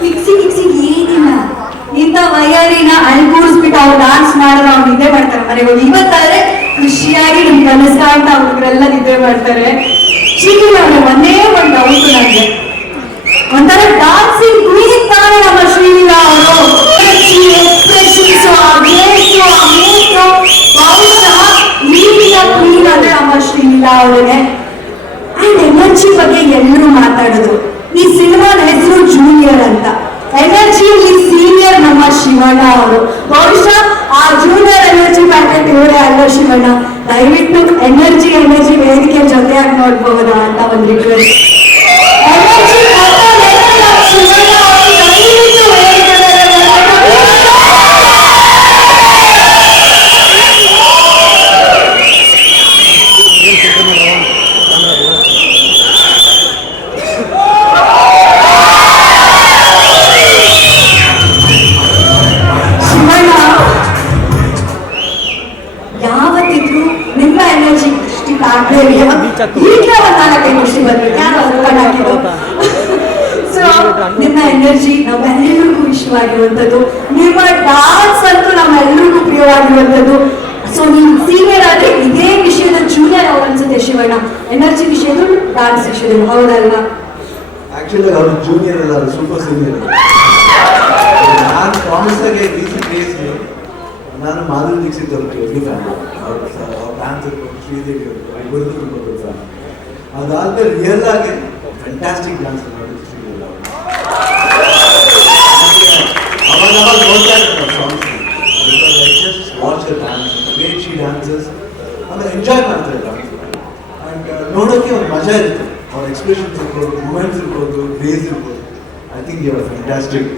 ಕಿಕ್ಸಿ ಏನಿಲ್ಲ, ಇಂಥ ವೈಯಾರಿನ ಅಳ್ಗೂಡಿಸ್ಬಿಟ್ಟು ಅವ್ರು ಡಾನ್ಸ್ ಮಾಡೋರು ಅವ್ರು ನಿದ್ದೆ ಮಾಡ್ತಾರೆ ಮನೆಗೆ ಹೋಗಿ. ಇವತ್ತಾದ್ರೆ ಖುಷಿಯಾಗಿ ನಿಮ್ ಕನಸು ಕಾಣ್ತಾ ಹುಡುಗರೆಲ್ಲ ನಿದ್ದೆ ಮಾಡ್ತಾರೆ. ಶ್ರೀಗಿರಿ ಅವ್ರೆ ಒಂದೇ ಒಂದು ಡೌಟ್ ನನಗೆ, ಒಂಥರ ಡಾನ್ಸಿಂಗ್ ಕ್ವೀನ್ ತಾನೆ ನಮ್ಮ ಶ್ರೀಲೀಲಾ ಅವರು. ಬಹುಶಃ ಈಗಿನ ಕ್ವೀನ್ ಅಂದ್ರೆ ನಮ್ಮ ಶ್ರೀಲೀಲಾ ಅವರೇ. ಅಂಡ್ ಎನರ್ಜಿ ಬಗ್ಗೆ ಎಲ್ಲರೂ ಮಾತಾಡೋದು. ಈ ಸಿನಿಮಾದ ಹೆಸರು ಜೂನಿಯರ್ ಅಂತ. ಎನರ್ಜಿ ಈ ಸೀನಿಯರ್ ನಮ್ಮ ಶಿವಣ್ಣ ಅವರು. ಬಹುಶಃ ಆ ಜೂನಿಯರ್ ಎನರ್ಜಿ ಪ್ಯಾಕೆಟ್ ಇವರೇ ಅಲ್ವ ಶಿವಣ್ಣ. ದಯವಿಟ್ಟು ಎನರ್ಜಿ ವೇದಿಕೆ ಜೊತೆಯಾಗಿ ನೋಡ್ಬಹುದಾ ಅಂತ ಒಂದು ರಿಕ್ವೆಸ್ಟ್. ಎನರ್ಜಿ ಶಿವಣ್ಣ ಅವರು ದಯವಿಟ್ಟು ವೇದಿಕೆ ಯಾವತ್ತಿದ್ರು ನಿಮ್ಮ ಎನರ್ಜಿ ದೃಷ್ಟಿ ಆಗ್ಲೇವಿಲ್ಲ. ಈಗಲೇ ಒಂದು 4-5 ದೃಷ್ಟಿ ಬರ್ಬೇಕು, ಯಾರು ಹಾಕಿದ್ರು. ಸೊ ನಿಮ್ಮ ಎನರ್ಜಿ ನಮ್ಮೆಲ್ಲರಿಗೂ ಇಷ್ಟವಾಗಿರುವಂಥದ್ದು, ನಿಮ್ಮ ಡಾನ್ಸ್ ಅಂತೂ ನಮ್ಮೆಲ್ಲರಿಗೂ ಪ್ರಿಯವಾಗಿರುವಂಥದ್ದು. ಸೊ ನೀವು ಸೀನಿಯರ್ ಆದ್ರೆ ಇದೇ ವಿಷಯದ ಜೂನಿಯರ್ ಅವ್ರು ಅನ್ಸುತ್ತೆ ಶಿವಣ್ಣ, ಎನರ್ಜಿ ವಿಷಯದಲ್ಲಿ ಡಾನ್ಸ್ ವಿಷಯದಲ್ಲಿ, ಹೌದಲ್ವಾ? ಆಕ್ಚುಲಿ ಅವರು ಜೂನಿಯರ್ ಅಲ್ಲ, ಅವರು ಸೂಪರ್ ಸೀನಿಯರ್. ನಾನು ಪ್ರಾಮಿಸ್ ಆಗಿ ರೀಸೆಂಟ್ ಡೇಸ್ ನಾನು ಮಾಧುರಿ ದೀಕ್ಷಿತ್ ಅವ್ರ ಫ್ಯಾನ್, ಅವ್ರ ಫ್ಯಾನ್ಸ್ ಇರ್ಬೋದು, ಶ್ರೀದೇವಿ ಅವರು ಇಬ್ಬರದ್ದು ತುಂಬ ಫ್ಯಾನ್. ಅದಾದ್ಮೇಲೆ ರಿಯಲ್ ಆಗಿ ಫ್ಯಾಂಟಾಸ್ಟಿಕ್ ಡ್ಯಾನ್ಸ್ ಮಾಡಿದ್ರು ಶ್ರೀದೇವಿ ಅವರು. ಅವಾಗ ನೋಡ್ತಾ ಇರ್ತಾರೆ songs, because I just watch the dance, way she dances, ಆಮೇಲೆ ಎಂಜಾಯ್ ಮಾಡ್ತಾರೆ ಡ್ಯಾನ್ಸ್. ಆ್ಯಂಡ್ ನೋಡೋಕ್ಕೆ ಒಂದು ಮಜಾ ಇರುತ್ತೆ. ಅವ್ರ ಎಕ್ಸ್ಪ್ರೆಷನ್ಸ್ ಇರ್ಬೋದು, ಮೂಮೆಂಟ್ಸ್ ಇರ್ಬೋದು, ಗ್ರೇಸ್ ಇರ್ಬೋದು. I think you are fantastic.